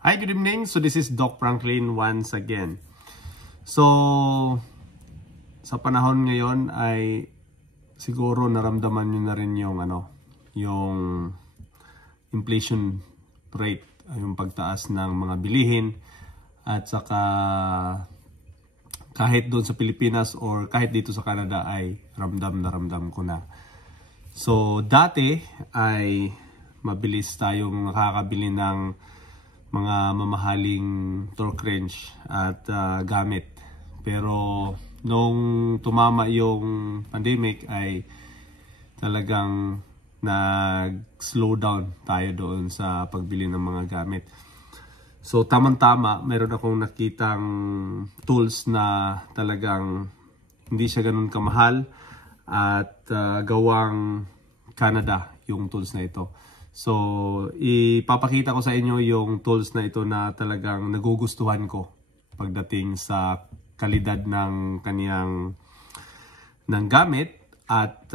Hi, good evening. So this is Doc Franklin once again. So sa panahon ngayon ay siguro naramdaman niyo na rin yung inflation rate, yung pagtaas ng mga bilihin, at saka kahit doon sa Pilipinas or kahit dito sa Canada ay ramdam na ramdam ko na. So dati ay mabilis tayong nakakabili ng mga mamahaling torque wrench at gamit. Pero nung tumama yung pandemic ay talagang nag-slow down tayo doon sa pagbili ng mga gamit. So tamang-tama, meron akong nakitang tools na talagang hindi siya ganun kamahal at gawang Canada yung tools na ito. So ipapakita ko sa inyo yung tools na ito na talagang nagugustuhan ko pagdating sa kalidad ng kaniyang gamit, at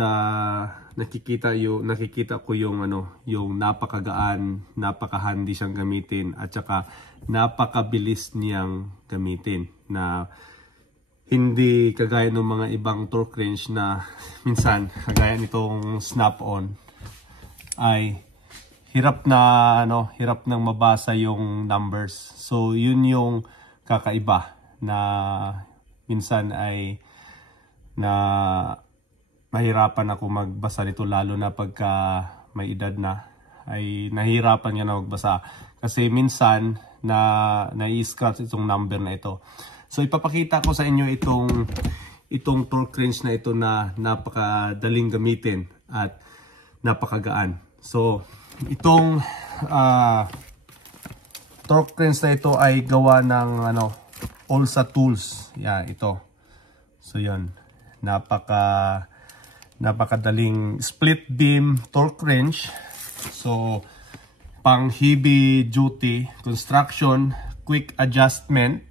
nakikita ko yung napakagaan, napaka-handy siyang gamitin, at saka napakabilis niyang gamitin, na hindi kagaya ng mga ibang torque wrench na minsan kagaya nitong snap-on ay hirap nang mabasa yung numbers. So yun yung kakaiba, na minsan ay mahirapan ako magbasa nito, lalo na pagka may edad na, ay nahihirapan nga na magbasa kasi minsan na-scratch itong number na ito. So ipapakita ko sa inyo itong torque wrench na ito na napakadaling gamitin at napakagaan. So itong torque wrench na ito ay gawa ng Olsa Tools. Yan, ito. So yan, napakadaling split beam torque wrench. So pang heavy duty construction, quick adjustment,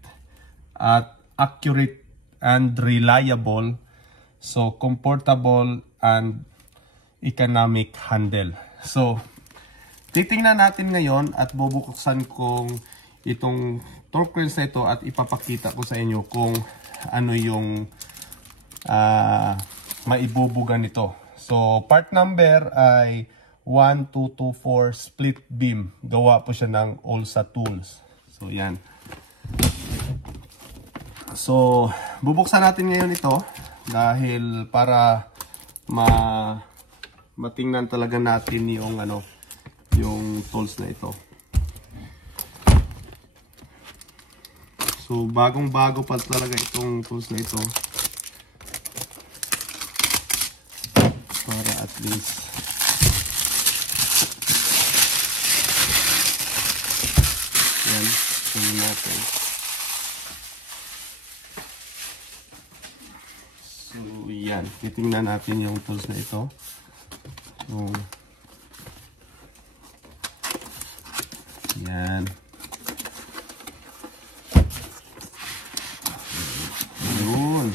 at accurate and reliable. So comfortable and economic handle. So titingnan natin ngayon at bubuksan kong itong torque wrench na ito at ipapakita ko sa inyo kung ano yung maibubuga nito. So part number ay 1224 split beam. Gawa po siya ng Olsa Tools. So yan. So bubuksan natin ngayon ito dahil para matingnan talaga natin yung yung tools na ito. So bagong-bago pa talaga itong tools na ito. Para at least yan, tingnan natin. So yan, titingnan natin yung tools na ito. So yan. Yun.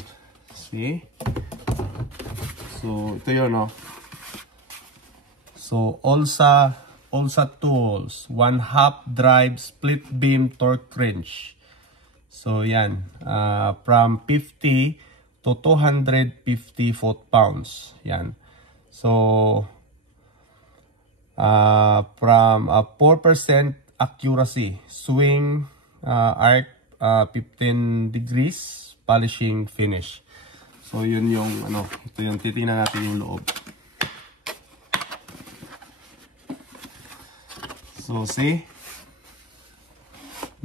See? So, ito yun, So, Olsa Tools. 1/2 drive split beam torque wrench. So, yan. From 50 to 250 foot-pounds. Yan. So, from 4% accuracy, swing, arc 15 degrees, polishing finish. So yun yung ito yung titingnan natin yung loob. So see,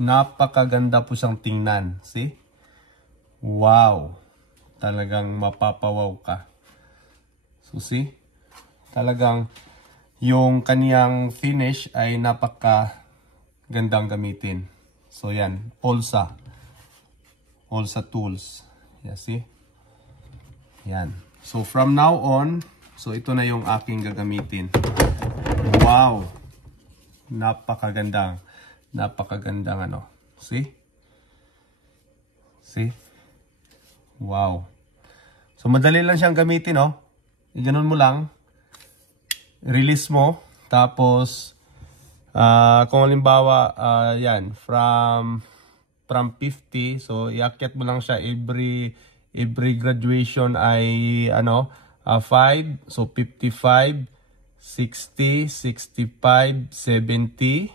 napakaganda po siyang tingnan. See, wow, talagang mapapawaw ka. So see, talagang yung kaniyang finish ay napakagandang gamitin. So yan, Olsa Tools. Yeah, see? Yan. So from now on, so ito na yung aking gagamitin. Wow! Napakagandang See? See? Wow. So madali lang siyang gamitin, Ganun mo lang. Release mo. Tapos Kung halimbawa, yan, from 50, so iakyat mo lang siya every graduation ay 5, so 55, 60, 65, 70,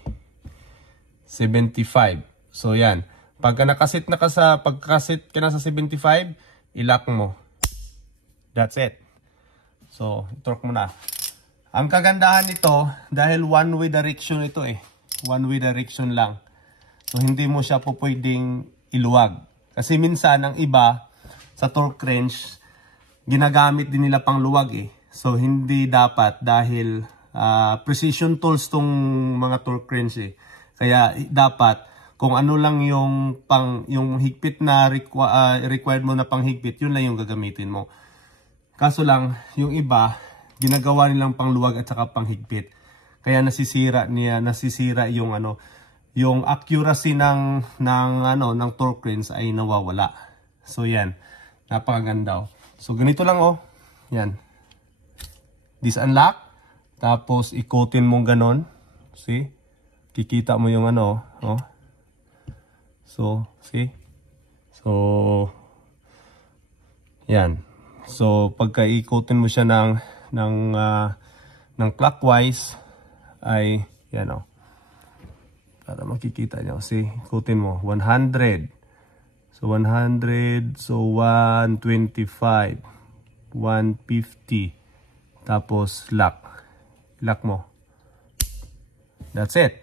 75. So yan, pagka nakasit pagkasit ka na sa 75, ilock mo. That's it. So, torque mo na. Ang kagandahan nito, dahil one-way direction ito one-way direction lang. So, hindi mo siya po pwedeng iluwag. Kasi minsan, ang iba, sa torque wrench, ginagamit din nila pang luwag So, hindi dapat dahil precision tools tong mga torque wrench Kaya, dapat, kung ano lang yung higpit na required mo na panghigpit, yun lang yung gagamitin mo. Kaso lang, yung iba, ginagawa nilang pangluwag at saka panghigpit. Kaya nasisira yung yung accuracy ng torque wrench ay nawawala. So yan, napakaganda So ganito lang Yan. Disunlock, tapos ikotin mo ganon. See? Kikita mo yung So, see? So yan. So pagka ikotin mo siya ng clockwise ay yan para makikita nyo. See, ikutin mo 100. So 100, so 125, 150. Tapos lock mo. That's it.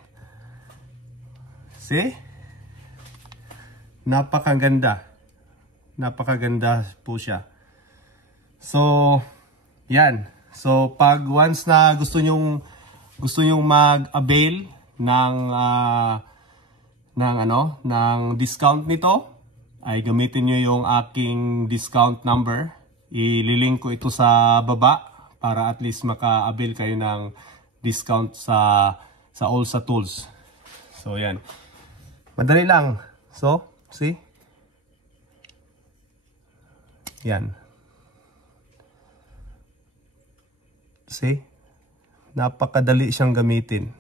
See? Napakaganda po siya. So yan. So pag once na gusto nyong mag-avail ng discount nito, ay gamitin nyo yung aking discount number. Ililink ko ito sa baba para at least maka-avail kayo ng discount sa Olsa Tools. So yan. Madali lang. So, see? Yan. See? Napakadali siyang gamitin.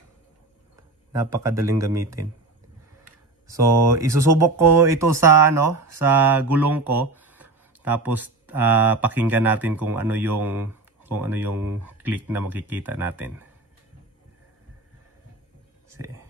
Napakadaling gamitin. So, isusubok ko ito sa gulong ko. Tapos pakinggan natin kung ano yung click na makikita natin. See?